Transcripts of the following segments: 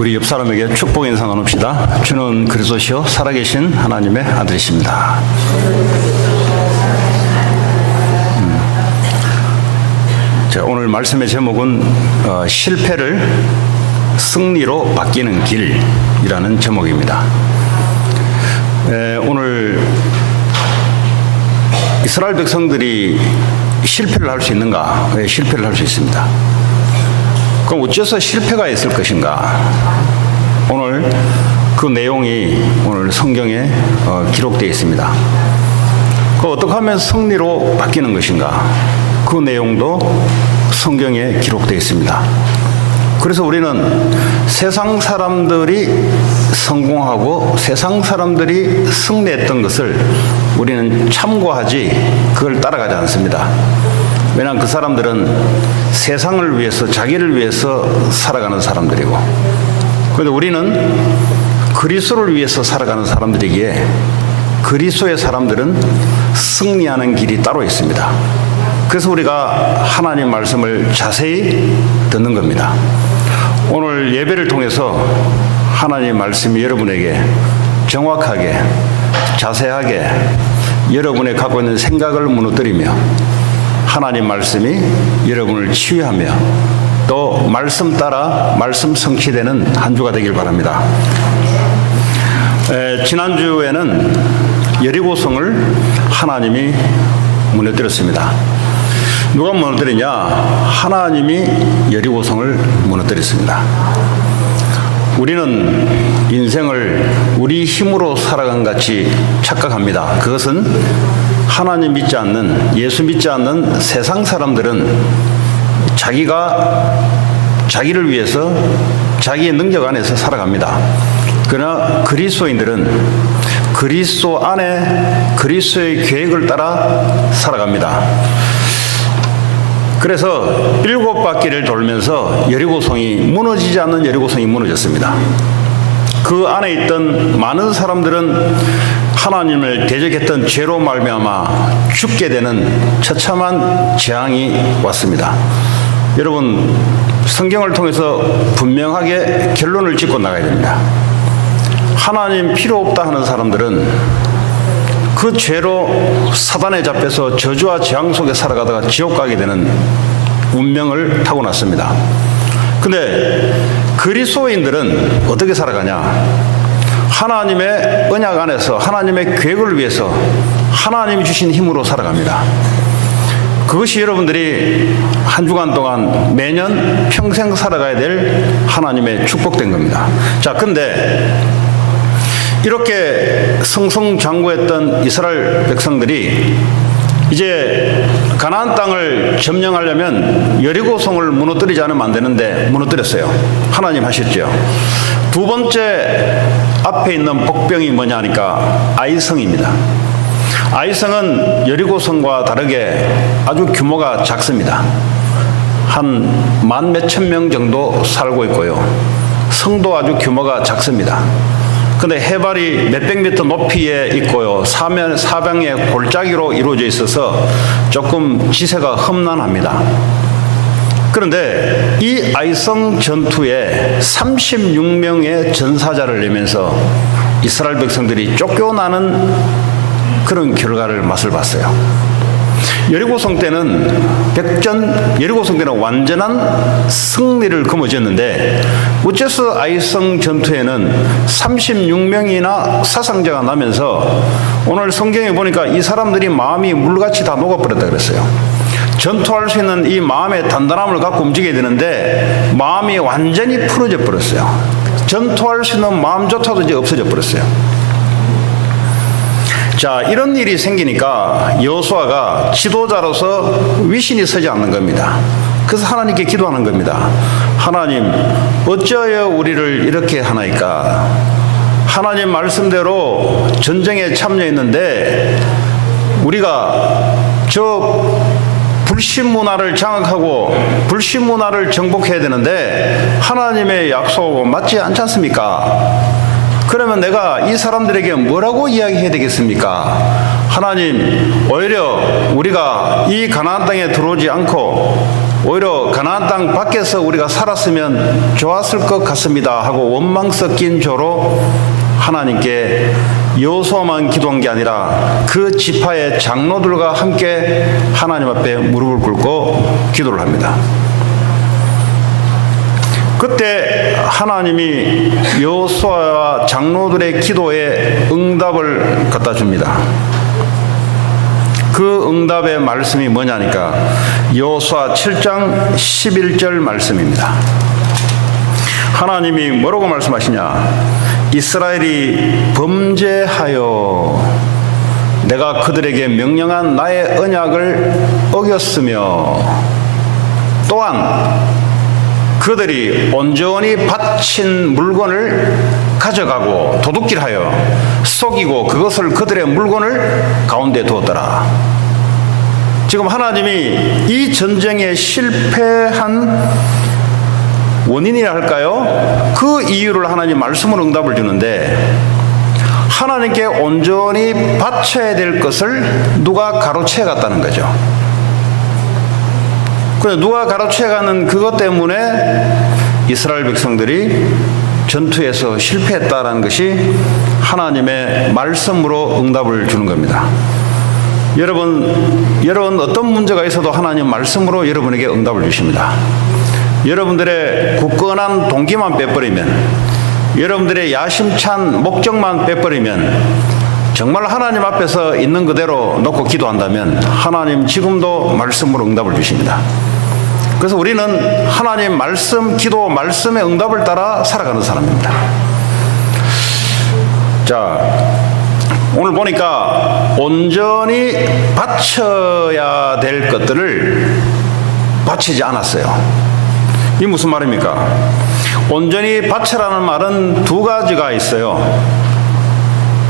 우리 옆 사람에게 축복 인사 나눕시다. 주는 그리스도시요 살아계신 하나님의 아들이십니다. 자, 오늘 말씀의 제목은 실패를 승리로 바뀌는 길이라는 제목입니다. 오늘 이스라엘 백성들이 실패를 할 수 있는가? 왜 실패를 할 수 있습니다? 그럼 어째서 실패가 있을 것인가? 오늘 그 내용이 오늘 성경에 기록되어 있습니다. 어떻게 하면 승리로 바뀌는 것인가? 그 내용도 성경에 기록되어 있습니다. 그래서 우리는 세상 사람들이 성공하고 세상 사람들이 승리했던 것을 우리는 참고하지 그걸 따라가지 않습니다. 왜냐하면 그 사람들은 세상을 위해서 자기를 위해서 살아가는 사람들이고, 그런데 우리는 그리스도를 위해서 살아가는 사람들이기에 그리스도의 사람들은 승리하는 길이 따로 있습니다. 그래서 우리가 하나님 말씀을 자세히 듣는 겁니다. 오늘 예배를 통해서 하나님 말씀이 여러분에게 정확하게 자세하게 여러분의 갖고 있는 생각을 무너뜨리며 하나님 말씀이 여러분을 치유하며 또 말씀 따라 말씀 성취되는 한 주가 되길 바랍니다. 지난주에는 여리고성을 하나님이 무너뜨렸습니다. 누가 무너뜨리냐? 하나님이 여리고성을 무너뜨렸습니다. 우리는 인생을 우리 힘으로 살아간 같이 착각합니다. 그것은 하나님 믿지 않는, 예수 믿지 않는 세상 사람들은 자기를 위해서 자기의 능력 안에서 살아갑니다. 그러나 그리스도인들은 그리스도 안에 그리스도의 계획을 따라 살아갑니다. 그래서 7바퀴를 돌면서 여리고성이 무너지지 않는 여리고성이 무너졌습니다. 그 안에 있던 많은 사람들은 하나님을 대적했던 죄로 말미암아 죽게 되는 처참한 재앙이 왔습니다. 여러분, 성경을 통해서 분명하게 결론을 짓고 나가야 됩니다. 하나님 필요 없다 하는 사람들은 그 죄로 사단에 잡혀서 저주와 재앙 속에 살아가다가 지옥 가게 되는 운명을 타고났습니다. 근데 그리스도인들은 어떻게 살아가냐? 하나님의 언약 안에서 하나님의 계획을 위해서 하나님이 주신 힘으로 살아갑니다. 그것이 여러분들이 한 주간 동안 매년 평생 살아가야 될 하나님의 축복된 겁니다. 자, 근데 이렇게 승승장구했던 이스라엘 백성들이 이제 가나안 땅을 점령하려면 여리고성을 무너뜨리지 않으면 안 되는데 무너뜨렸어요. 하나님 하셨죠. 두 번째 앞에 있는 복병이 뭐냐 하니까 아이성입니다. 아이성은 여리고성과 다르게 아주 규모가 작습니다. 한 10,000몇 명 정도 살고 있고요. 성도 아주 규모가 작습니다. 근데 해발이 몇백 미터 높이에 있고요. 사방에 골짜기로 이루어져 있어서 조금 지세가 험난합니다. 그런데 이 아이성 전투에 36명의 전사자를 내면서 이스라엘 백성들이 쫓겨나는 그런 결과를 맛을 봤어요. 여리고성 때는 완전한 승리를 거머쥐었는데 어째서 아이성 전투에는 36명이나 사상자가 나면서 오늘 성경에 보니까 이 사람들이 마음이 물같이 다 녹아버렸다 그랬어요. 전투할 수 있는 이 마음의 단단함을 갖고 움직여야 되는데 마음이 완전히 풀어져 버렸어요. 전투할 수 있는 마음조차도 이제 없어져 버렸어요. 자, 이런 일이 생기니까 여호수아가 지도자로서 위신이 서지 않는 겁니다. 그래서 하나님께 기도하는 겁니다. 하나님, 어찌하여 우리를 이렇게 하나이까? 하나님 말씀대로 전쟁에 참여했는데 우리가 저 불신 문화를 장악하고 불신 문화를 정복해야 되는데 하나님의 약속하고 맞지 않지 않습니까? 그러면 내가 이 사람들에게 뭐라고 이야기해야 되겠습니까? 하나님, 오히려 우리가 이 가나안 땅에 들어오지 않고 오히려 가나안 땅 밖에서 우리가 살았으면 좋았을 것 같습니다 하고 원망 섞인 조로 하나님께 여호수아만 기도한 게 아니라 그 지파의 장로들과 함께 하나님 앞에 무릎을 꿇고 기도를 합니다. 그때 하나님이 여호수아와 장로들의 기도에 응답을 갖다 줍니다. 그 응답의 말씀이 뭐냐니까 여호수아 7장 11절 말씀입니다. 하나님이 뭐라고 말씀하시냐? 이스라엘이 범죄하여 내가 그들에게 명령한 나의 언약을 어겼으며 또한 그들이 온전히 바친 물건을 가져가고 도둑질하여 속이고 그것을 그들의 물건을 가운데 두었더라. 지금 하나님이 이 전쟁에 실패한 원인이라 할까요? 그 이유를 하나님 말씀으로 응답을 주는데 하나님께 온전히 바쳐야 될 것을 누가 가로채 갔다는 거죠. 그런데 누가 가로채 가는 그것 때문에 이스라엘 백성들이 전투에서 실패했다라는 것이 하나님의 말씀으로 응답을 주는 겁니다. 여러분 어떤 문제가 있어도 하나님 말씀으로 여러분에게 응답을 주십니다. 여러분들의 굳건한 동기만 빼버리면, 여러분들의 야심찬 목적만 빼버리면, 정말 하나님 앞에서 있는 그대로 놓고 기도한다면 하나님 지금도 말씀으로 응답을 주십니다. 그래서 우리는 하나님 말씀, 기도, 말씀의 응답을 따라 살아가는 사람입니다. 자, 오늘 보니까 온전히 바쳐야 될 것들을 바치지 않았어요. 이 무슨 말입니까? 온전히 바쳐라는 말은 두 가지가 있어요.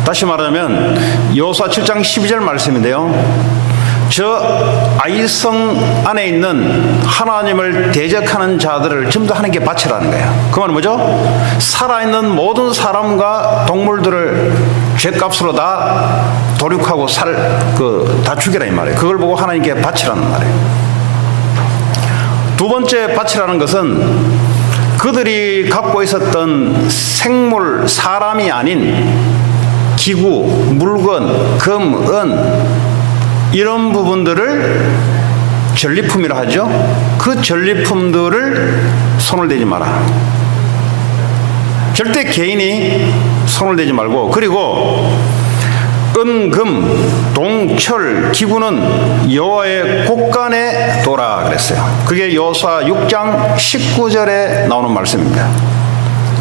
다시 말하면 여호수아 7장 12절 말씀인데요. 저 아이성 안에 있는 하나님을 대적하는 자들을 전부 다 하나님께 바치라는 거예요. 그 말은 뭐죠? 살아있는 모든 사람과 동물들을 죗값으로 다 도륙하고 다 죽이라 이 말이에요. 그걸 보고 하나님께 바치라는 말이에요. 두 번째 바치라는 것은 그들이 갖고 있었던 생물, 사람이 아닌 기구, 물건, 금, 은 이런 부분들을 전리품이라 하죠. 그 전리품들을 손을 대지 마라. 절대 개인이 손을 대지 말고, 그리고 은, 금, 동, 철, 기구는 여호와의 곳간에 둬라 그랬어요. 그게 여호수아 6장 19절에 나오는 말씀입니다.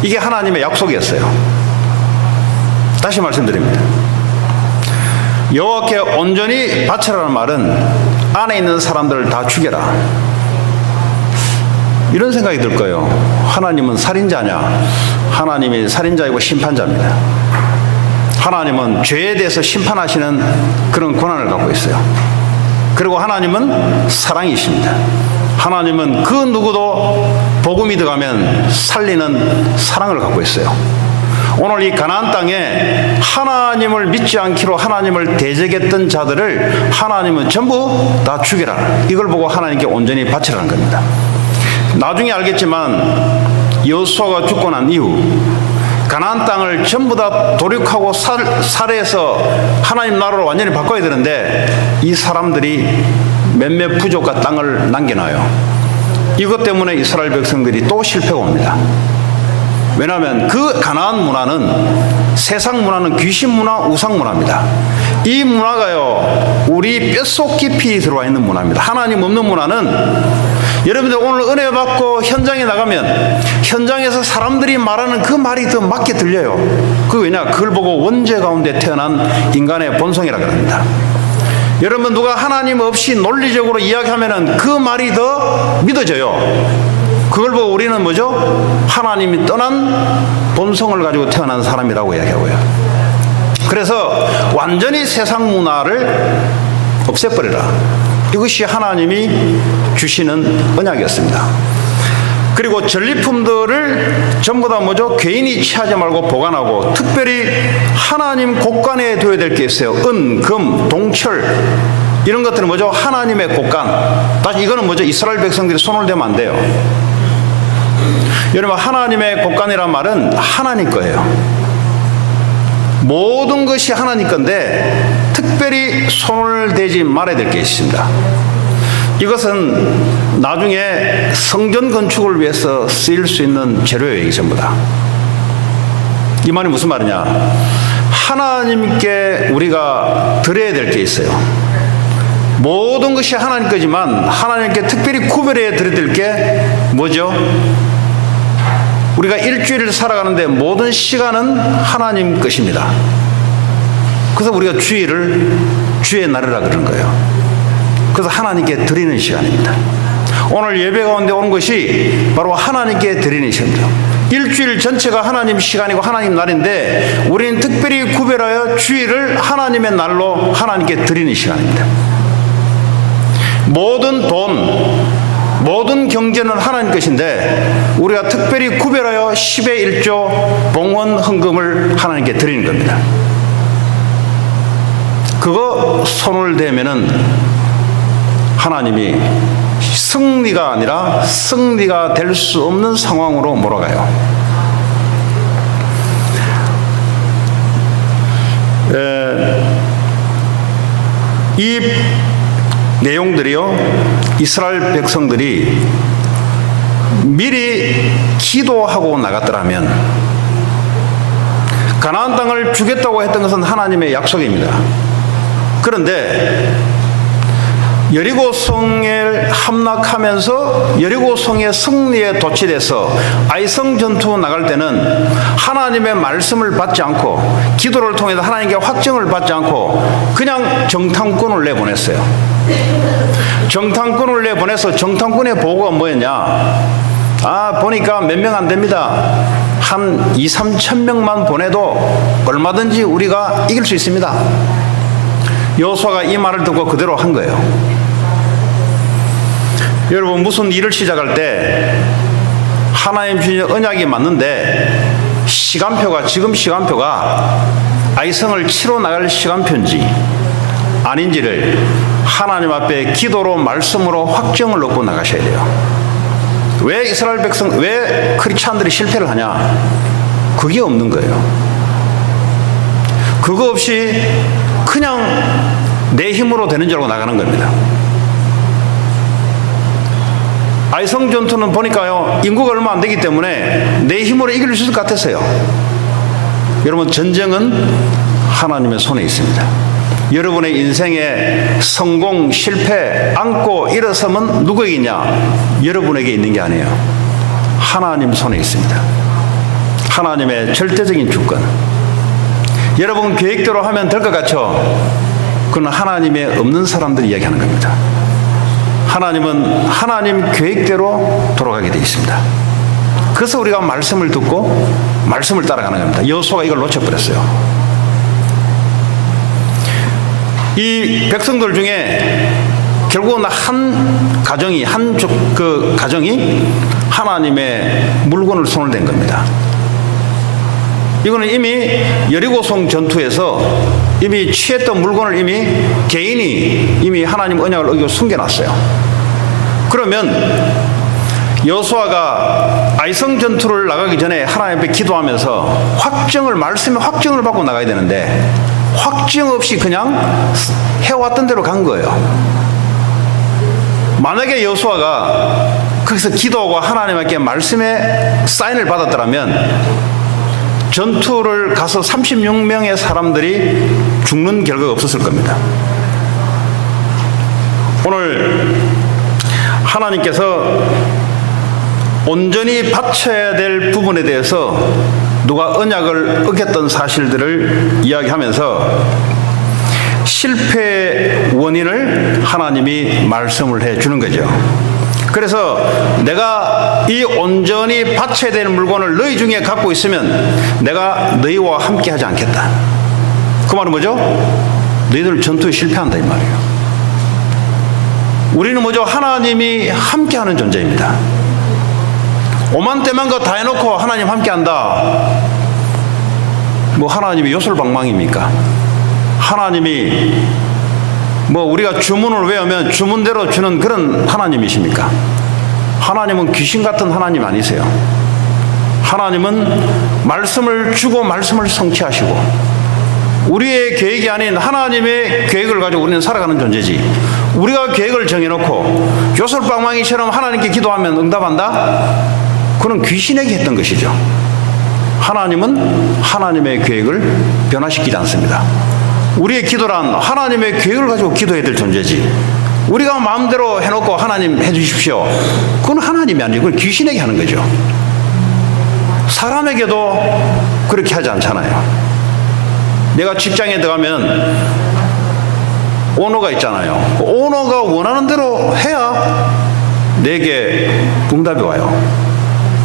이게 하나님의 약속이었어요. 다시 말씀드립니다. 여호와께 온전히 바치라는 말은 안에 있는 사람들을 다 죽여라. 이런 생각이 들 거예요. 하나님은 살인자냐? 하나님이 살인자이고 심판자입니다. 하나님은 죄에 대해서 심판하시는 그런 권한을 갖고 있어요. 그리고 하나님은 사랑이십니다. 하나님은 그 누구도 복음이 들어가면 살리는 사랑을 갖고 있어요. 오늘 이 가나안 땅에 하나님을 믿지 않기로 하나님을 대적했던 자들을 하나님은 전부 다 죽여라. 이걸 보고 하나님께 온전히 바치라는 겁니다. 나중에 알겠지만 여호수아가 죽고 난 이후 가나안 땅을 전부 다 도륙하고 살해해서 하나님 나라로 완전히 바꿔야 되는데 이 사람들이 몇몇 부족과 땅을 남겨놔요. 이것 때문에 이스라엘 백성들이 또 실패가 옵니다. 왜냐하면 그 가나안 문화는 세상 문화는 귀신 문화, 우상 문화입니다. 이 문화가요 우리 뼛속 깊이 들어와 있는 문화입니다. 하나님 없는 문화는 여러분들 오늘 은혜 받고 현장에 나가면 현장에서 사람들이 말하는 그 말이 더 맞게 들려요. 그 왜냐? 그걸 보고 원죄 가운데 태어난 인간의 본성이라고 합니다. 여러분 누가 하나님 없이 논리적으로 이야기하면 그 말이 더 믿어져요. 그걸 보고 우리는 뭐죠? 하나님이 떠난 본성을 가지고 태어난 사람이라고 이야기하고요. 그래서 완전히 세상 문화를 없애버리라. 이것이 하나님이 주시는 언약이었습니다. 그리고 전리품들을 전부 다 뭐죠? 개인이 취하지 말고 보관하고 특별히 하나님 곳간에 둬야 될 게 있어요. 은, 금, 동철 이런 것들은 뭐죠? 하나님의 곳간. 다시 이거는 뭐죠? 이스라엘 백성들이 손을 대면 안 돼요. 여러분, 하나님의 곳간이란 말은 하나님 거예요. 모든 것이 하나님 건데 특별히 손을 대지 말아야 될 게 있습니다. 이것은 나중에 성전 건축을 위해서 쓰일 수 있는 재료예요. 이 전부 다. 이 말이 무슨 말이냐? 하나님께 우리가 드려야 될 게 있어요. 모든 것이 하나님 거지만 하나님께 특별히 구별해 드려야 될 게 뭐죠? 우리가 일주일을 살아가는데 모든 시간은 하나님 것입니다. 그래서 우리가 주일을 주의 날이라 그러는 거예요. 그래서 하나님께 드리는 시간입니다. 오늘 예배 가운데 오는 것이 바로 하나님께 드리는 시간입니다. 일주일 전체가 하나님 시간이고 하나님 날인데 우리는 특별히 구별하여 주일을 하나님의 날로 하나님께 드리는 시간입니다. 모든 돈, 모든 경제는 하나님 것인데 우리가 특별히 구별하여 10의 1조 봉헌 헌금을 하나님께 드리는 겁니다. 그거 손을 대면은 하나님이 승리가 아니라 승리가 될 수 없는 상황으로 몰아가요. 이 내용들이요, 이스라엘 백성들이 미리 기도하고 나갔더라면 가나안 땅을 주겠다고 했던 것은 하나님의 약속입니다. 그런데 여리고성에 함락하면서 여리고성의 승리에 도취돼서 아이성 전투 나갈 때는 하나님의 말씀을 받지 않고 기도를 통해서 하나님께 확정을 받지 않고 그냥 정탐꾼을 내보냈어요. 정탐꾼을 내보내서 정탐꾼의 보고가 뭐였냐? 보니까 몇 명 안 됩니다. 한 2, 3천 명만 보내도 얼마든지 우리가 이길 수 있습니다. 여호수아가 이 말을 듣고 그대로 한 거예요. 여러분, 무슨 일을 시작할 때 하나님 주신 언약이 맞는데 지금 시간표가 아이성을 치러 나갈 시간표인지 아닌지를 하나님 앞에 기도로 말씀으로 확정을 얻고 나가셔야 돼요. 왜 이스라엘 백성, 왜 크리스찬들이 실패를 하냐? 그게 없는 거예요. 그거 없이 그냥 내 힘으로 되는 줄 알고 나가는 겁니다. 아이성 전투는 보니까요, 인구가 얼마 안 되기 때문에 내 힘으로 이길 수 있을 것 같았어요. 여러분, 전쟁은 하나님의 손에 있습니다. 여러분의 인생의 성공, 실패, 안고 일어섬은 누구에게 있냐? 여러분에게 있는 게 아니에요. 하나님 손에 있습니다. 하나님의 절대적인 주권. 여러분 계획대로 하면 될 것 같죠? 그건 하나님의 없는 사람들이 이야기하는 겁니다. 하나님은 하나님 계획대로 돌아가게 되어 있습니다. 그래서 우리가 말씀을 듣고 말씀을 따라가는 겁니다. 여호수아가 이걸 놓쳐버렸어요. 이 백성들 중에 결국은 한 가정이 하나님의 물건을 손을 댄 겁니다. 이거는 이미 여리고성 전투에서 이미 취했던 물건을 개인이 이미 하나님 언약을 어기고 숨겨놨어요. 그러면 여호수아가 아이성 전투를 나가기 전에 하나님 앞에 기도하면서 말씀의 확정을 받고 나가야 되는데 확정 없이 그냥 해왔던 대로 간 거예요. 만약에 여호수아가 거기서 기도하고 하나님께 말씀의 사인을 받았더라면 전투를 가서 36명의 사람들이 죽는 결과가 없었을 겁니다. 오늘 하나님께서 온전히 바쳐야 될 부분에 대해서 누가 언약을 어겼던 사실들을 이야기하면서 실패의 원인을 하나님이 말씀을 해주는 거죠. 그래서 내가 이 온전히 바쳐야 되는 물건을 너희 중에 갖고 있으면 내가 너희와 함께 하지 않겠다. 그 말은 뭐죠? 너희들 전투에 실패한다 이 말이에요. 우리는 뭐죠? 하나님이 함께 하는 존재입니다. 오만 때만 거 다 해놓고 하나님 함께 한다. 뭐 하나님이 요술방망입니까? 하나님이 뭐 우리가 주문을 외우면 주문대로 주는 그런 하나님이십니까? 하나님은 귀신 같은 하나님 아니세요. 하나님은 말씀을 주고 말씀을 성취하시고 우리의 계획이 아닌 하나님의 계획을 가지고 우리는 살아가는 존재지. 우리가 계획을 정해놓고 요술방망이처럼 하나님께 기도하면 응답한다? 그건 귀신에게 했던 것이죠. 하나님은 하나님의 계획을 변화시키지 않습니다. 우리의 기도란 하나님의 계획을 가지고 기도해야 될 존재지. 우리가 마음대로 해놓고 하나님 해주십시오. 그건 하나님이 아니고 그건 귀신에게 하는 거죠. 사람에게도 그렇게 하지 않잖아요. 내가 직장에 들어가면 오너가 있잖아요. 오너가 원하는 대로 해야 내게 응답이 와요.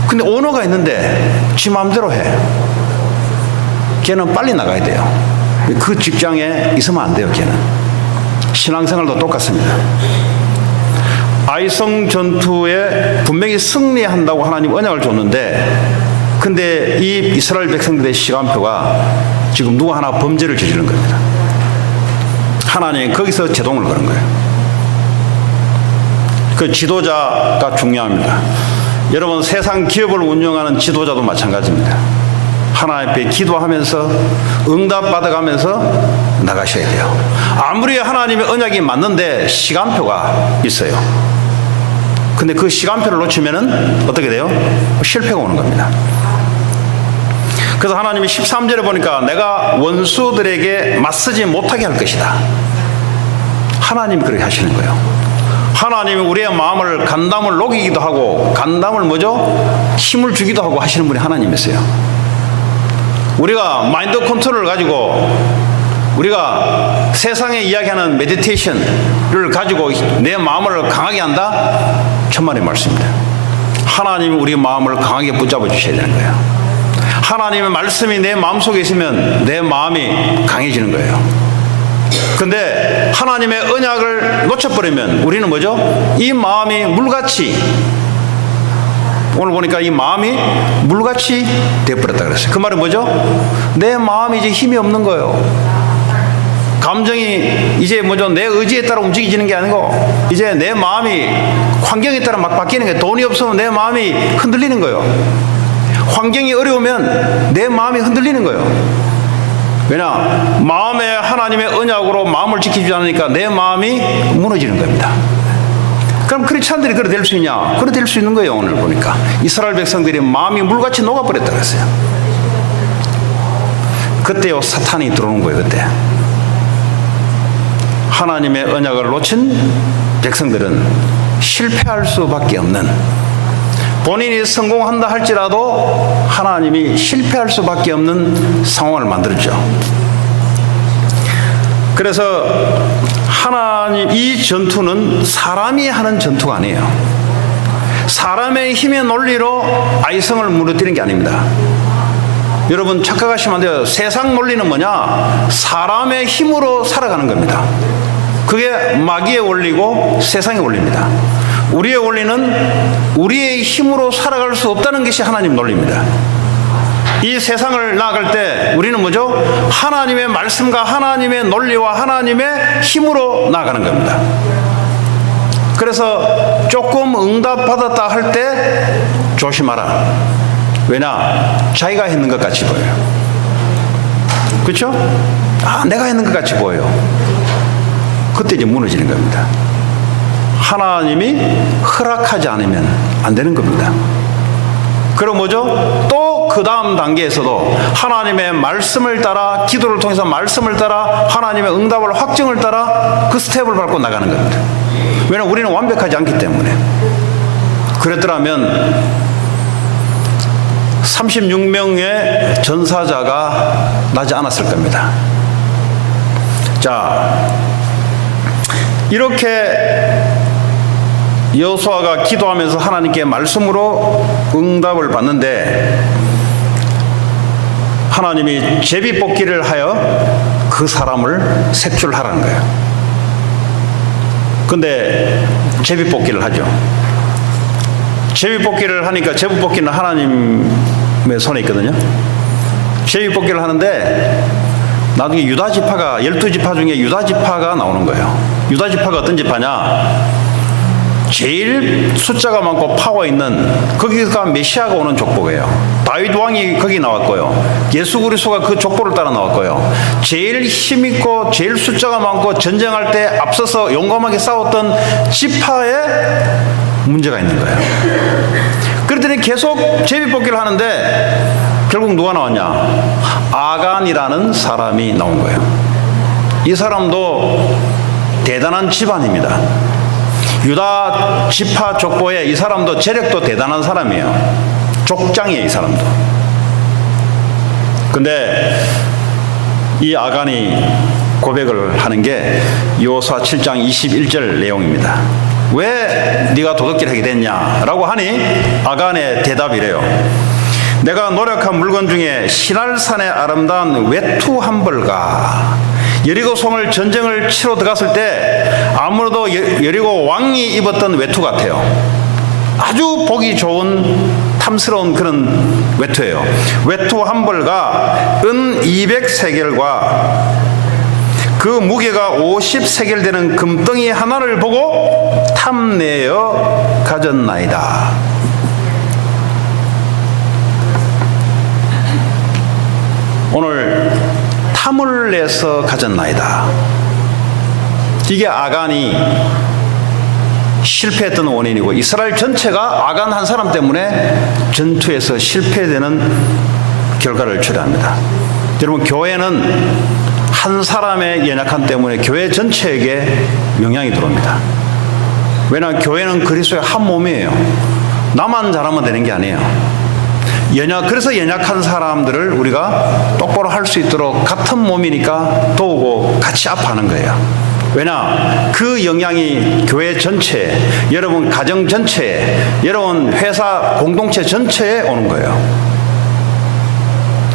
근데 오너가 있는데 지 마음대로 해. 걔는 빨리 나가야 돼요. 그 직장에 있으면 안 돼요. 걔는. 신앙생활도 똑같습니다. 아이성 전투에 분명히 승리한다고 하나님 언약을 줬는데 근데 이 이스라엘 백성들의 시간표가 지금 누구 하나 범죄를 저지른 겁니다. 하나님이 거기서 제동을 거는 거예요. 그 지도자가 중요합니다. 여러분 세상 기업을 운영하는 지도자도 마찬가지입니다. 하나님 앞에 기도하면서 응답 받아가면서 나가셔야 돼요. 아무리 하나님의 언약이 맞는데 시간표가 있어요. 근데 그 시간표를 놓치면은 어떻게 돼요? 실패가 오는 겁니다. 그래서 하나님이 13절에 보니까 내가 원수들에게 맞서지 못하게 할 것이다. 하나님이 그렇게 하시는 거예요. 하나님이 우리의 마음을 간담을 녹이기도 하고 간담을 힘을 주기도 하고 하시는 분이 하나님이세요. 우리가 마인드 컨트롤을 가지고 우리가 세상에 이야기하는 메디테이션을 가지고 내 마음을 강하게 한다? 천만의 말씀입니다. 하나님이 우리 마음을 강하게 붙잡아 주셔야 되는 거예요. 하나님의 말씀이 내 마음속에 있으면 내 마음이 강해지는 거예요. 근데 하나님의 언약을 놓쳐버리면 우리는 이 마음이 물같이 오늘 보니까 이 마음이 물같이 되어버렸다 그랬어요. 그 말은 내 마음이 이제 힘이 없는 거예요. 감정이 이제 내 의지에 따라 움직이지는 게 아니고 이제 내 마음이 환경에 따라 막 바뀌는 거예요. 돈이 없으면 내 마음이 흔들리는 거예요. 환경이 어려우면 내 마음이 흔들리는 거예요. 왜냐? 마음에 하나님의 언약으로 마음을 지키지 않으니까 내 마음이 무너지는 겁니다. 그럼 크리스찬들이 그래 될 수 있냐? 그래 될 수 있는 거예요. 오늘 보니까 이스라엘 백성들이 마음이 물같이 녹아버렸다 그랬어요. 그때요 사탄이 들어오는 거예요. 그때 하나님의 언약을 놓친 백성들은 실패할 수밖에 없는, 본인이 성공한다 할지라도 하나님이 실패할 수밖에 없는 상황을 만들죠. 그래서 하나님 이 전투는 사람이 하는 전투가 아니에요. 사람의 힘의 논리로 아이성을 무너뜨리는 게 아닙니다. 여러분 착각하시면 안 돼요. 세상 논리는 뭐냐? 사람의 힘으로 살아가는 겁니다. 그게 마귀의 원리고 세상의 원리입니다. 우리의 원리는 우리의 힘으로 살아갈 수 없다는 것이 하나님 논리입니다. 이 세상을 나아갈 때 우리는 하나님의 말씀과 하나님의 논리와 하나님의 힘으로 나아가는 겁니다. 그래서 조금 응답받았다 할 때 조심하라. 왜냐? 자기가 했는 것 같이 보여요. 그렇죠? 내가 했는 것 같이 보여요. 그때 이제 무너지는 겁니다. 하나님이 허락하지 않으면 안 되는 겁니다. 그럼 또 그 다음 단계에서도 하나님의 말씀을 따라 기도를 통해서 말씀을 따라 하나님의 응답을 확증을 따라 그 스텝을 밟고 나가는 겁니다. 왜냐하면 우리는 완벽하지 않기 때문에. 그랬더라면 36명의 전사자가 나지 않았을 겁니다. 자, 이렇게 여호수아가 기도하면서 하나님께 말씀으로 응답을 받는데 하나님이 제비뽑기를 하여 그 사람을 색출하라는 거예요. 근데 제비뽑기를 하죠. 제비뽑기를 하니까 제비뽑기는 하나님의 손에 있거든요. 제비뽑기를 하는데 나중에 유다지파가 12지파 중에 유다지파가 나오는 거예요. 유다 지파가 어떤 지파냐? 제일 숫자가 많고 파워 있는, 거기가 메시아가 오는 족보예요. 다윗 왕이 거기 나왔고요. 예수 그리스도가 그 족보를 따라 나왔고요. 제일 힘있고 제일 숫자가 많고 전쟁할 때 앞서서 용감하게 싸웠던 지파에 문제가 있는 거예요. 그랬더니 계속 제비뽑기를 하는데 결국 누가 나왔냐? 아간이라는 사람이 나온 거예요. 이 사람도 대단한 집안입니다. 유다 지파 족보에 이 사람도 재력도 대단한 사람이에요. 족장이에요, 이 사람도. 근데 이 아간이 고백을 하는 게 여호수아 7장 21절 내용입니다. 왜 네가 도둑질 하게 됐냐라고 하니 아간의 대답이래요. 내가 노력한 물건 중에 시날산의 아름다운 외투 한 벌과 여리고 성을 전쟁을 치러 들어갔을 때 아무래도 여리고 왕이 입었던 외투 같아요. 아주 보기 좋은 탐스러운 그런 외투예요. 외투 한 벌과 은 200세겔과 그 무게가 50세겔 되는 금덩이 하나를 보고 탐내어 가졌나이다. 오늘 탐을 내서 가졌나이다. 이게 아간이 실패했던 원인이고, 이스라엘 전체가 아간 한 사람 때문에 전투에서 실패되는 결과를 초래합니다. 여러분, 교회는 한 사람의 연약함 때문에 교회 전체에게 영향이 들어옵니다. 왜냐하면 교회는 그리스도의 한 몸이에요. 나만 잘하면 되는 게 아니에요. 그래서 연약한 사람들을 우리가 똑바로 할 수 있도록 같은 몸이니까 도우고 같이 아파하는 거예요. 왜냐? 그 영향이 교회 전체에, 여러분 가정 전체에, 여러분 회사 공동체 전체에 오는 거예요.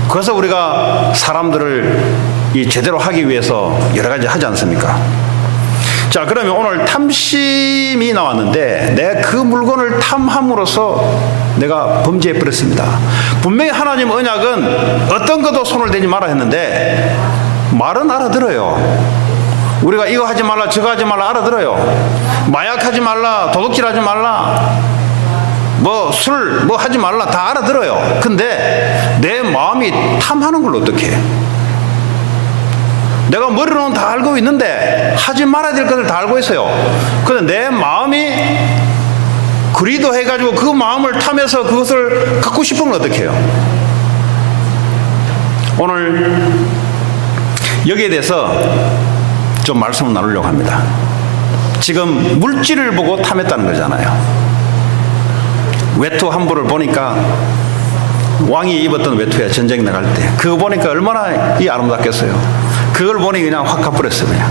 그래서 우리가 사람들을 제대로 하기 위해서 여러 가지 하지 않습니까? 자, 그러면 오늘 탐심이 나왔는데 내가 그 물건을 탐함으로써 내가 범죄해 버렸습니다. 분명히 하나님 언약은 어떤 것도 손을 대지 마라 했는데 말은 알아들어요. 우리가 이거 하지 말라 저거 하지 말라 알아들어요. 마약하지 말라, 도둑질하지 말라, 술 하지 말라 다 알아들어요. 근데 내 마음이 탐하는 걸 어떻게 해? 내가 머리로는 다 알고 있는데 하지 말아야 될 것을 다 알고 있어요. 그런데 내 마음이 그리도 해가지고 그 마음을 탐해서 그것을 갖고 싶으면 어떻게 해요? 오늘 여기에 대해서 좀 말씀을 나누려고 합니다. 지금 물질을 보고 탐했다는 거잖아요. 외투 한 벌을 보니까 왕이 입었던 외투에 전쟁 나갈 때 그거 보니까 얼마나 아름답겠어요. 그걸 보니 그냥 확 가버렸어요. 그냥.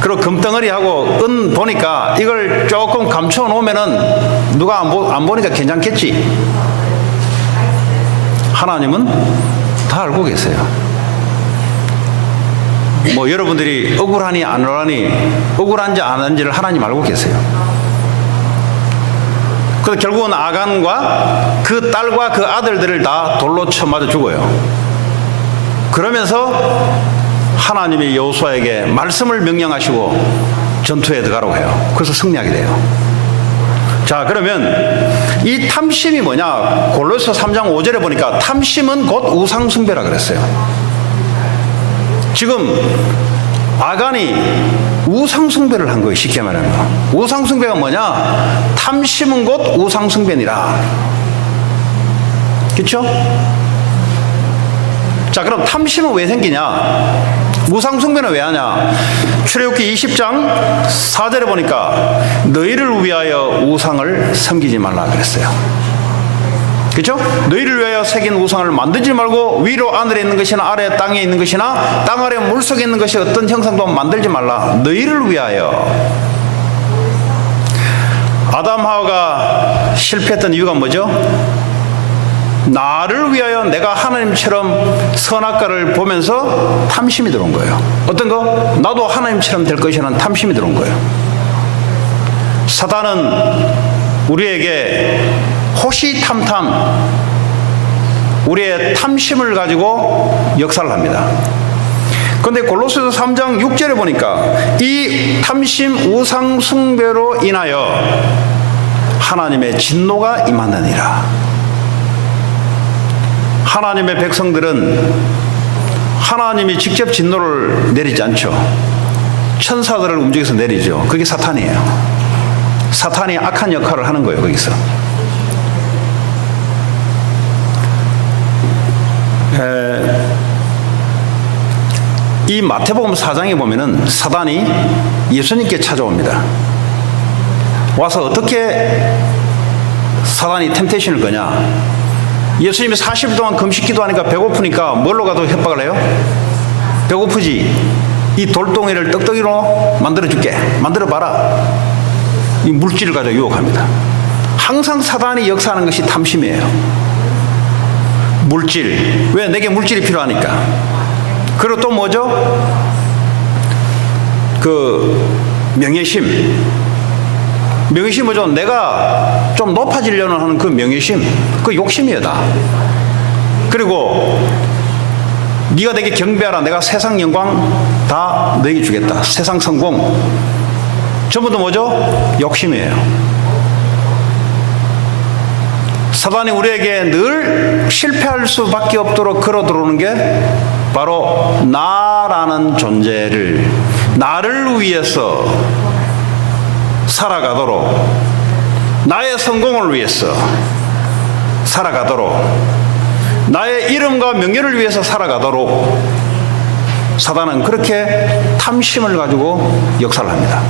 그리고 금덩어리하고 은 보니까 이걸 조금 감춰 놓으면은 누가 안 보니까 괜찮겠지. 하나님은 다 알고 계세요. 여러분들이 억울하니 안 억울하니, 억울한지 안 한지를 하나님 알고 계세요. 그래서 결국은 아간과 그 딸과 그 아들들을 다 돌로 쳐 맞아 죽어요. 그러면서 하나님이 여호수아에게 말씀을 명령하시고 전투에 들어가라고 해요. 그래서 승리하게 돼요. 자, 그러면 이 탐심이 뭐냐? 골로새 3장 5절에 보니까 탐심은 곧 우상숭배라 그랬어요. 지금 아간이 우상숭배를 한 거예요. 쉽게 말하면 우상숭배가 뭐냐? 탐심은 곧 우상숭배니라. 그렇죠? 자, 그럼 탐심은 왜 생기냐? 우상숭배는 왜 하냐? 출애굽기 20장 4절에 보니까 너희를 위하여 우상을 섬기지 말라 그랬어요. 그렇죠? 너희를 위하여 새긴 우상을 만들지 말고 위로 하늘에 있는 것이나 아래 땅에 있는 것이나 땅 아래 물속에 있는 것이 어떤 형상도 만들지 말라. 너희를 위하여. 아담 하와가 실패했던 이유가 뭐죠? 나를 위하여 내가 하나님처럼 선악과를 보면서 탐심이 들어온 거예요. 어떤 거? 나도 하나님처럼 될 것이라는 탐심이 들어온 거예요. 사단은 우리에게 호시탐탐, 우리의 탐심을 가지고 역사를 합니다. 근데 골로새서 3장 6절에 보니까 이 탐심 우상 숭배로 인하여 하나님의 진노가 임하느니라. 하나님의 백성들은 하나님이 직접 진노를 내리지 않죠. 천사들을 움직여서 내리죠. 그게 사탄이에요. 사탄이 악한 역할을 하는 거예요, 거기서. 이 마태복음 4장에 보면은 사단이 예수님께 찾아옵니다. 와서 어떻게 사단이 템테이션을 거냐? 예수님이 40일 동안 금식 기도하니까 배고프니까 뭘로 가도 협박을 해요? 배고프지? 이 돌덩이를 떡떡이로 만들어줄게. 만들어봐라. 이 물질을 가지고 유혹합니다. 항상 사단이 역사하는 것이 탐심이에요. 물질. 왜? 내게 물질이 필요하니까. 그리고 또 뭐죠? 명예심. 명예심 뭐죠? 내가 좀 높아지려는 하는 그 명예심. 그 욕심이에요, 다. 그리고 네가 내게 경배하라. 내가 세상 영광 다 너에게 주겠다. 세상 성공. 전부 다 뭐죠? 욕심이에요. 사단이 우리에게 늘 실패할 수밖에 없도록 걸어 들어오는 게 바로 나라는 존재를, 나를 위해서 살아가도록, 나의 성공을 위해서 살아가도록, 나의 이름과 명예를 위해서 살아가도록 사단은 그렇게 탐심을 가지고 역사를 합니다.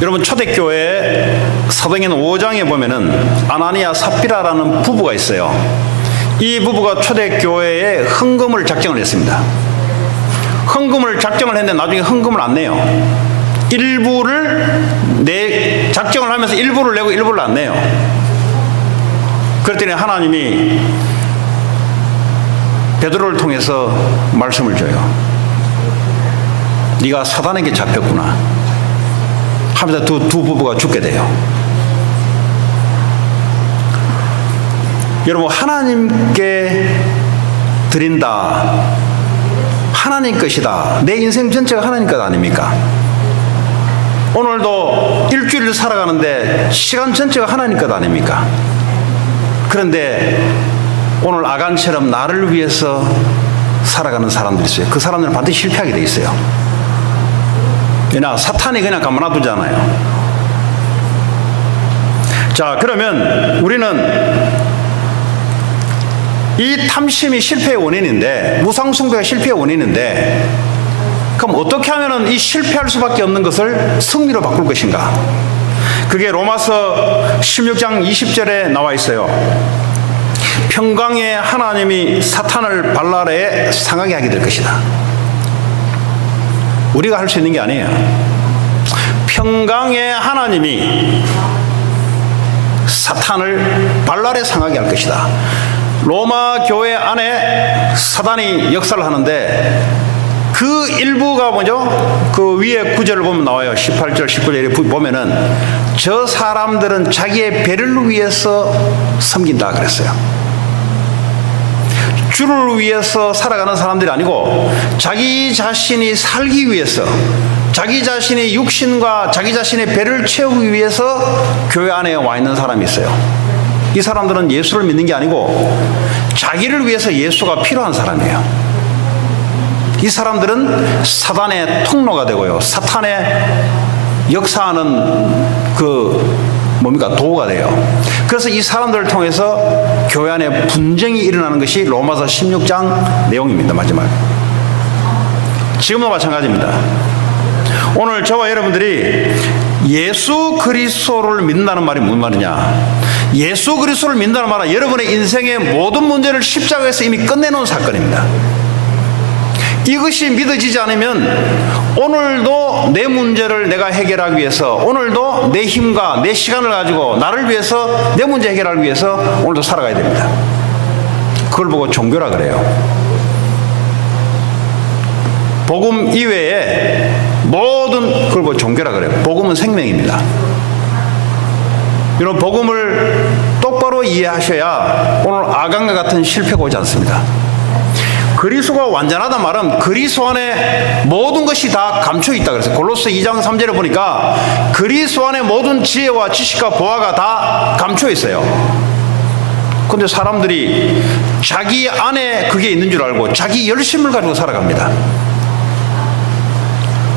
여러분, 초대교회 사도행전 5장에 보면은 아나니아 삽비라라는 부부가 있어요. 이 부부가 초대교회에 헌금을 작정을 했습니다. 헌금을 작정을 했는데 나중에 헌금을 안 내요. 일부를 작정을 하면서 일부를 내고 일부를 안 내요. 그랬더니 하나님이 베드로를 통해서 말씀을 줘요. 네가 사단에게 잡혔구나 하면서 두 부부가 죽게 돼요. 여러분, 하나님께 드린다. 하나님 것이다. 내 인생 전체가 하나님 것 아닙니까? 오늘도 일주일을 살아가는데 시간 전체가 하나님 것 아닙니까? 그런데 오늘 아간처럼 나를 위해서 살아가는 사람들이 있어요. 그 사람들은 반드시 실패하게 돼 있어요. 왜냐? 사탄이 그냥 가만 놔두잖아요. 자, 그러면 우리는 이 탐심이 실패의 원인인데, 우상숭배가 실패의 원인인데, 그럼 어떻게 하면 이 실패할 수밖에 없는 것을 승리로 바꿀 것인가? 그게 로마서 16장 20절에 나와 있어요. 평강의 하나님이 사탄을 발랄에 상하게 하게 될 것이다. 우리가 할 수 있는 게 아니에요. 평강의 하나님이 사탄을 발랄에 상하게 할 것이다. 로마 교회 안에 사단이 역사를 하는데 그 일부가 뭐죠? 그 위에 구절을 보면 나와요. 18절, 19절에 보면은 저 사람들은 자기의 배를 위해서 섬긴다 그랬어요. 주를 위해서 살아가는 사람들이 아니고 자기 자신이 살기 위해서, 자기 자신의 육신과 자기 자신의 배를 채우기 위해서 교회 안에 와 있는 사람이 있어요. 이 사람들은 예수를 믿는 게 아니고 자기를 위해서 예수가 필요한 사람이에요. 이 사람들은 사단의 통로가 되고요, 사탄의 역사하는 도구가 돼요. 그래서 이 사람들을 통해서 교회 안에 분쟁이 일어나는 것이 로마서 16장 내용입니다. 마지막. 지금도 마찬가지입니다. 오늘 저와 여러분들이 예수 그리스도를 믿는다는 말이 무슨 말이냐? 예수 그리스도를 믿는다는 말은 여러분의 인생의 모든 문제를 십자가에서 이미 끝내놓은 사건입니다. 이것이 믿어지지 않으면 오늘도 내 문제를 내가 해결하기 위해서, 오늘도 내 힘과 내 시간을 가지고 나를 위해서, 내 문제 해결하기 위해서 오늘도 살아가야 됩니다. 그걸 보고 종교라 그래요. 복음 이외에 모든 걸 보고 종교라 그래요. 복음은 생명입니다. 이런 복음을 똑바로 제대로 이해하셔야 오늘 아간과 같은 실패가 오지 않습니다. 그리스도가 완전하단 말은 그리스도 안에 모든 것이 다 감춰 있다 그랬어요. 골로새 2장 3절에 보니까 그리스도 안에 모든 지혜와 지식과 보화가 다 감춰 있어요. 근데 사람들이 자기 안에 그게 있는 줄 알고 자기 열심을 가지고 살아갑니다.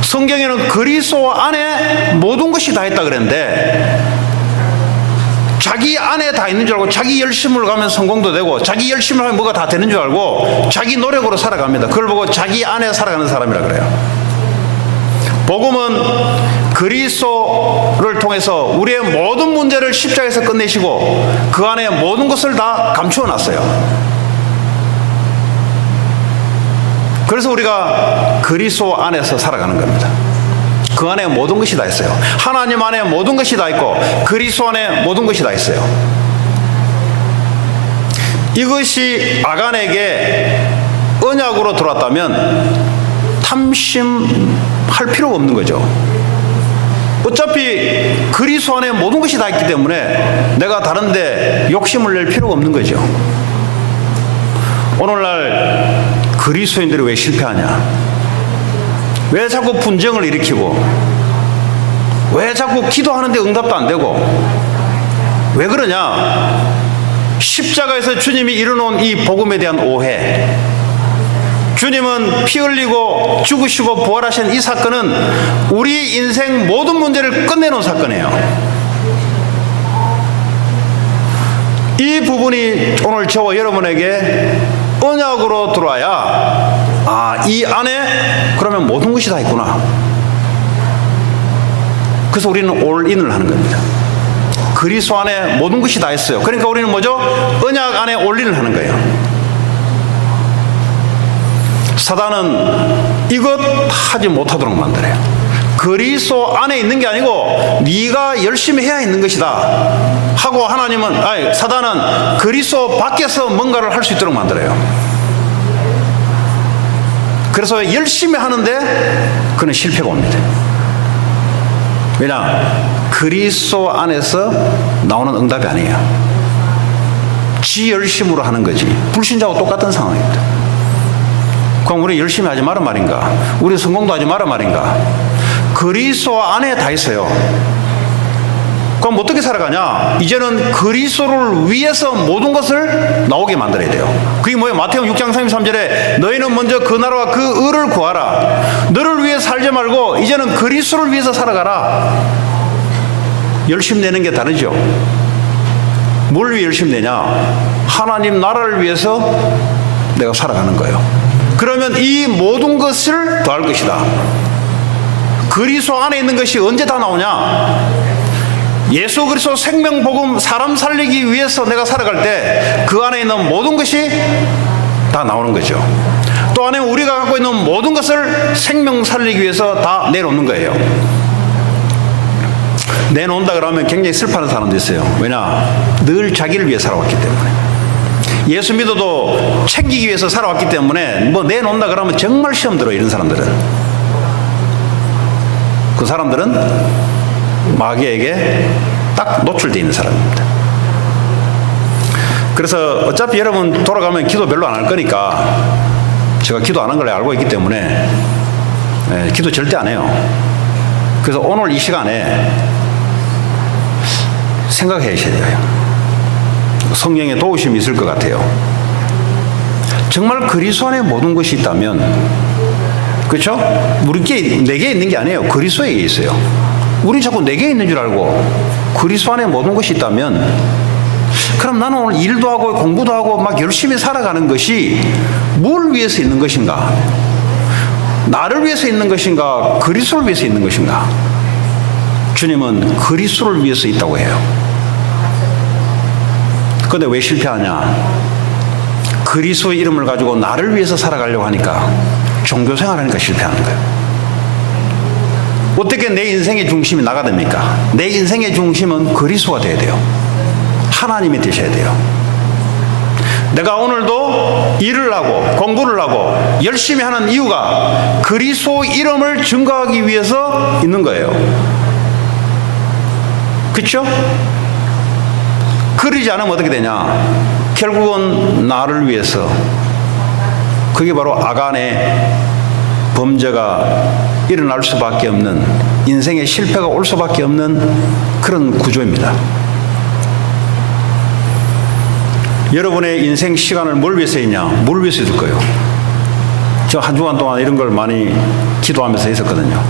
성경에는 그리스도 안에 모든 것이 다 있다 그랬는데 자기 안에 다 있는 줄 알고 자기 열심을 가면 성공도 되고 자기 열심을 하면 뭐가 다 되는 줄 알고 자기 노력으로 살아갑니다. 그걸 보고 자기 안에 살아가는 사람이라 그래요. 복음은 그리스도를 통해서 우리의 모든 문제를 십자가에서 끝내시고 그 안에 모든 것을 다 감추어 놨어요. 그래서 우리가 그리스도 안에서 살아가는 겁니다. 그 안에 모든 것이 다 있어요. 하나님 안에 모든 것이 다 있고 그리스도 안에 모든 것이 다 있어요. 이것이 아간에게 언약으로 들어왔다면 탐심할 필요가 없는 거죠. 어차피 그리스도 안에 모든 것이 다 있기 때문에 내가 다른 데 욕심을 낼 필요가 없는 거죠. 오늘날 그리스도인들이 왜 실패하냐? 왜 자꾸 분쟁을 일으키고 왜 자꾸 기도하는데 응답도 안 되고 왜 그러냐? 십자가에서 주님이 이뤄놓은 이 복음에 대한 오해, 주님은 피 흘리고 죽으시고 부활하신 이 사건은 우리 인생 모든 문제를 끝내놓은 사건이에요. 이 부분이 오늘 저와 여러분에게 언약으로 들어와야 이 안에 그러면 모든 것이 다 있구나. 그래서 우리는 올인을 하는 겁니다. 그리스도 안에 모든 것이 다 있어요. 그러니까 우리는 뭐죠? 언약 안에 올인을 하는 거예요. 사단은 이것 하지 못하도록 만들어요. 그리스도 안에 있는 게 아니고 네가 열심히 해야 있는 것이다 하고 사단은 그리스도 밖에서 뭔가를 할 수 있도록 만들어요. 그래서 열심히 하는데 그는 실패가 옵니다. 왜냐? 그리스도 안에서 나오는 응답이 아니에요. 지 열심으로 하는 거지. 불신자하고 똑같은 상황입니다. 그럼 우리 열심히 하지 마라 말인가? 우리 성공도 하지 마라 말인가? 그리스도 안에 다 있어요. 그럼 어떻게 살아가냐? 이제는 그리스도를 위해서 모든 것을 나오게 만들어야 돼요. 그게 뭐예요? 마태복음 6장 33절에 너희는 먼저 그 나라와 그 의를 구하라. 너를 위해 살지 말고 이제는 그리스도를 위해서 살아가라. 열심 내는 게 다르죠. 뭘 위해 열심 내냐? 하나님 나라를 위해서 내가 살아가는 거예요. 그러면 이 모든 것을 더할 것이다. 그리스도 안에 있는 것이 언제 다 나오냐? 예수 그리스도 생명복음 사람 살리기 위해서 내가 살아갈 때 그 안에 있는 모든 것이 다 나오는 거죠. 또 안에 우리가 갖고 있는 모든 것을 생명 살리기 위해서 다 내놓는 거예요. 내놓는다 그러면 굉장히 슬퍼하는 사람도 있어요. 왜냐? 늘 자기를 위해 살아왔기 때문에. 예수 믿어도 챙기기 위해서 살아왔기 때문에 뭐 내놓는다 그러면 정말 시험 들어요. 이런 사람들은. 그 사람들은 마귀에게 딱 노출되어 있는 사람입니다. 그래서 어차피 여러분 돌아가면 기도 별로 안 할 거니까 제가 기도 안 한 걸 알고 있기 때문에 기도 절대 안 해요. 그래서 오늘 이 시간에 생각해 주셔야 돼요. 성령의 도우심이 있을 것 같아요. 정말 그리스도 안에 모든 것이 있다면, 그렇죠? 내게 있는 게 아니에요. 그리스도에게 있어요. 우리 자꾸 내게 있는 줄 알고 그리스도 안에 모든 것이 있다면 그럼 나는 오늘 일도 하고 공부도 하고 막 열심히 살아가는 것이 뭘 위해서 있는 것인가? 나를 위해서 있는 것인가? 그리스도를 위해서 있는 것인가? 주님은 그리스도를 위해서 있다고 해요. 그런데 왜 실패하냐? 그리스도의 이름을 가지고 나를 위해서 살아가려고 하니까 종교생활하니까 실패하는 거예요. 어떻게 내 인생의 중심이 나가 됩니까? 내 인생의 중심은 그리스도가 돼야 돼요. 하나님이 되셔야 돼요. 내가 오늘도 일을 하고 공부를 하고 열심히 하는 이유가 그리스도 이름을 증거하기 위해서 있는 거예요. 그렇죠? 그러지 않으면 어떻게 되냐? 결국은 나를 위해서, 그게 바로 아간의 범죄가 일어날 수밖에 없는, 인생의 실패가 올 수밖에 없는 그런 구조입니다. 여러분의 인생 시간을 뭘 위해서 했냐? 뭘 위해서 해줄 거예요? 저 한 주간 동안 이런 걸 많이 기도하면서 했었거든요.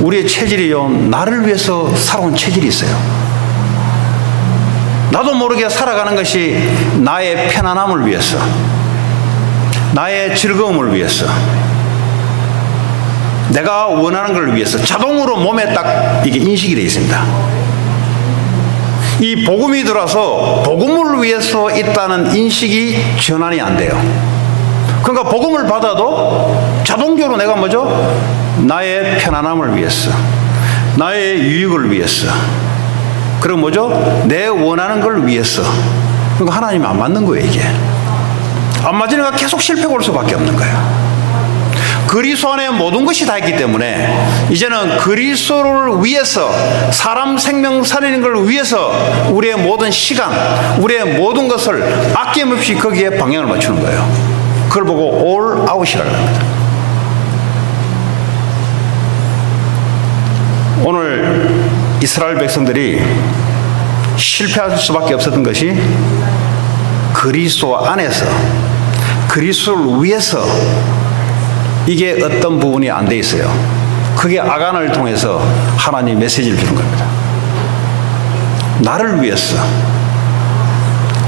우리의 체질이요, 나를 위해서 살아온 체질이 있어요. 나도 모르게 살아가는 것이 나의 편안함을 위해서, 나의 즐거움을 위해서, 내가 원하는 걸 위해서 자동으로 몸에 딱 이게 인식이 되어 있습니다. 이 복음이 들어와서 복음을 위해서 있다는 인식이 전환이 안 돼요. 그러니까 복음을 받아도 자동적으로 내가 뭐죠? 나의 편안함을 위해서, 나의 유익을 위해서, 그리고 뭐죠? 내 원하는 걸 위해서. 그러니까 하나님이 안 맞는 거예요, 이게. 안 맞으니까 계속 실패가 올 수밖에 없는 거예요. 그리스도 안에 모든 것이 다 있기 때문에 이제는 그리스도를 위해서, 사람 생명 살리는 걸 위해서 우리의 모든 시간, 우리의 모든 것을 아낌없이 거기에 방향을 맞추는 거예요. 그걸 보고 all out이라고 합니다. 오늘 이스라엘 백성들이 실패할 수밖에 없었던 것이 그리스도 안에서, 그리스도를 위해서 이게 어떤 부분이 안 돼 있어요. 그게 아간을 통해서 하나님 메시지를 주는 겁니다. 나를 위해서,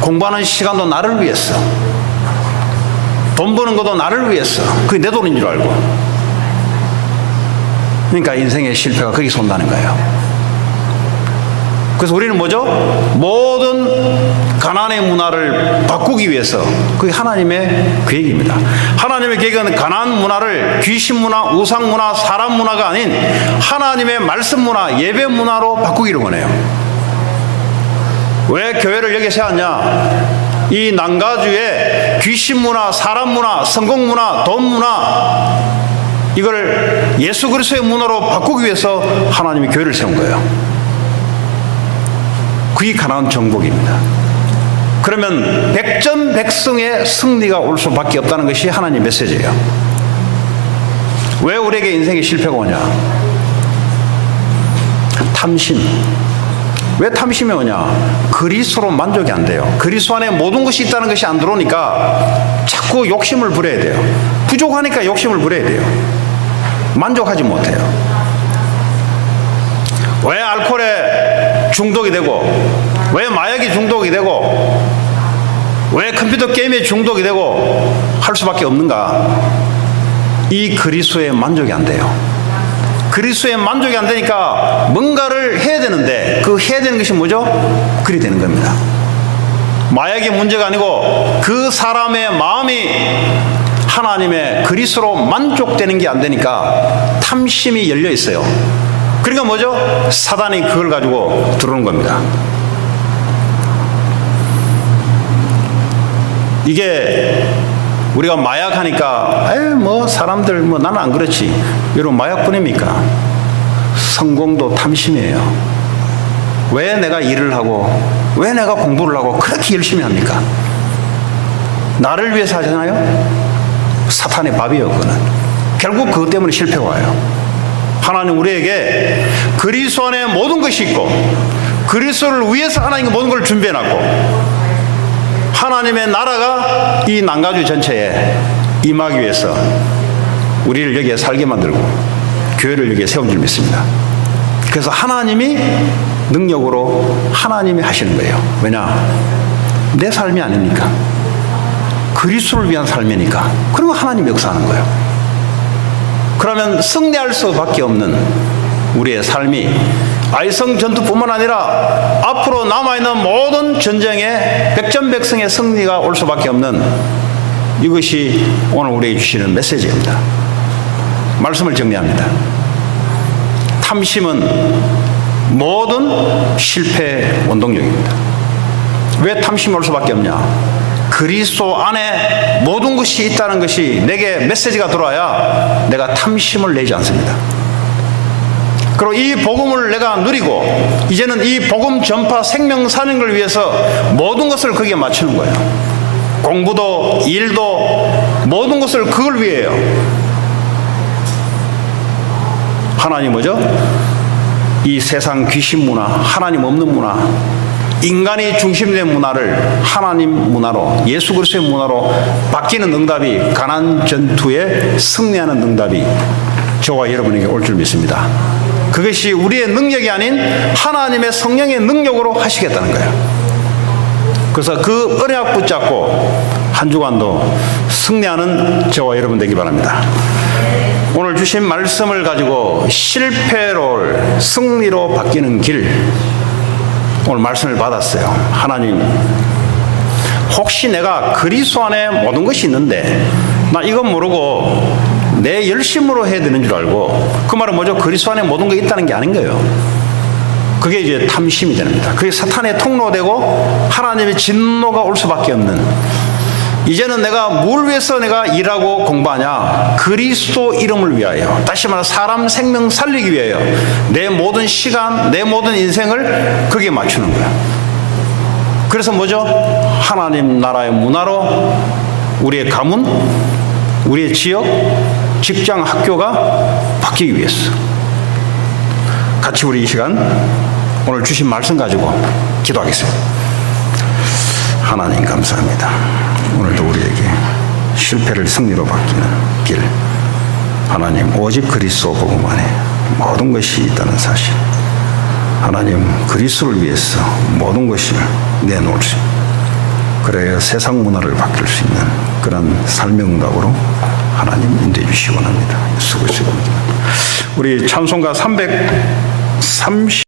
공부하는 시간도 나를 위해서, 돈 버는 것도 나를 위해서, 그게 내 돈인 줄 알고. 그러니까 인생의 실패가 거기서 온다는 거예요. 그래서 우리는 뭐죠? 모든 가나안의 문화를 바꾸기 위해서, 그게 하나님의 계획입니다. 하나님의 계획은 가나안 문화를 귀신 문화, 우상 문화, 사람 문화가 아닌 하나님의 말씀 문화, 예배 문화로 바꾸기를 원해요. 왜 교회를 여기 세웠냐? 이 난가주에 귀신 문화, 사람 문화, 성공 문화, 돈 문화, 이걸 예수 그리스도의 문화로 바꾸기 위해서 하나님이 교회를 세운 거예요. 그게 가나안 정복입니다. 그러면 백전백승의 승리가 올 수밖에 없다는 것이 하나님 메시지예요. 왜 우리에게 인생의 실패가 오냐? 탐심. 왜 탐심이 오냐? 그리스도로 만족이 안 돼요. 그리스도 안에 모든 것이 있다는 것이 안 들어오니까 자꾸 욕심을 부려야 돼요. 부족하니까 욕심을 부려야 돼요. 만족하지 못해요. 왜 알코올에 중독이 되고, 왜 마약이 중독이 되고, 왜 컴퓨터 게임에 중독이 되고 할 수밖에 없는가? 이 그리스도에 만족이 안 돼요. 그리스도에 만족이 안 되니까 뭔가를 해야 되는데, 그 해야 되는 것이 뭐죠? 그리 되는 겁니다. 마약이 문제가 아니고 그 사람의 마음이 하나님의 그리스도로 만족되는 게 안 되니까 탐심이 열려 있어요. 그러니까 뭐죠? 사단이 그걸 가지고 들어오는 겁니다. 이게 우리가 마약하니까 뭐 사람들 뭐 나는 안 그렇지, 여러분 마약뿐입니까? 성공도 탐심이에요. 왜 내가 일을 하고, 왜 내가 공부를 하고 그렇게 열심히 합니까? 나를 위해서 하잖아요. 사탄의 밥이에요. 그거는 결국 그것 때문에 실패가 와요. 하나님 우리에게 그리스도 안에 모든 것이 있고, 그리스도를 위해서 하나님이 모든 걸 준비해놨고, 하나님의 나라가 이 난가주 전체에 임하기 위해서 우리를 여기에 살게 만들고 교회를 여기에 세운 줄 믿습니다. 그래서 하나님이 능력으로 하나님이 하시는 거예요. 왜냐? 내 삶이 아니니까, 그리스도를 위한 삶이니까. 그러면 하나님이 역사하는 거예요. 그러면 승리할 수밖에 없는 우리의 삶이 아이성 전투뿐만 아니라 앞으로 남아있는 모든 전쟁에 백전백승의 승리가 올 수밖에 없는, 이것이 오늘 우리에게 주시는 메시지입니다. 말씀을 정리합니다. 탐심은 모든 실패의 원동력입니다. 왜 탐심이 올 수밖에 없냐? 그리스도 안에 모든 것이 있다는 것이 내게 메시지가 들어와야 내가 탐심을 내지 않습니다. 그리고 이 복음을 내가 누리고 이제는 이 복음 전파 생명 사는 걸 위해서 모든 것을 거기에 맞추는 거예요. 공부도 일도 모든 것을 그걸 위해요. 하나님 뭐죠? 이 세상 귀신 문화, 하나님 없는 문화, 인간이 중심된 문화를 하나님 문화로, 예수 그리스도의 문화로 바뀌는 응답이, 가난 전투에 승리하는 응답이 저와 여러분에게 올 줄 믿습니다. 그것이 우리의 능력이 아닌 하나님의 성령의 능력으로 하시겠다는 거예요. 그래서 그 언약 붙잡고 한 주간도 승리하는 저와 여러분 되기 바랍니다. 오늘 주신 말씀을 가지고 실패를 승리로 바뀌는 길, 오늘 말씀을 받았어요. 하나님, 혹시 내가 그리스도 안에 모든 것이 있는데 나 이건 모르고 내 열심으로 해야 되는 줄 알고, 그 말은 뭐죠? 그리스도 안에 모든 게 있다는 게 아닌 거예요. 그게 이제 탐심이 됩니다. 그게 사탄의 통로되고 하나님의 진노가 올 수밖에 없는, 이제는 내가 뭘 위해서 내가 일하고 공부하냐? 그리스도 이름을 위하여, 다시 말해 사람 생명 살리기 위하여 내 모든 시간, 내 모든 인생을 거기에 맞추는 거야. 그래서 뭐죠? 하나님 나라의 문화로 우리의 가문, 우리의 지역, 직장, 학교가 바뀌기 위해서 같이 우리 이 시간 오늘 주신 말씀 가지고 기도하겠습니다. 하나님 감사합니다. 오늘도 우리에게 실패를 승리로 바뀌는 길, 하나님 오직 그리스도 복음 안에 모든 것이 있다는 사실, 하나님 그리스도를 위해서 모든 것을 내놓을 수 있는, 그래야 세상 문화를 바뀔 수 있는 그런 삶의 응답으로 하나님 인도해 주시기 원합니다. 예수 그리스도. 우리 찬송가 330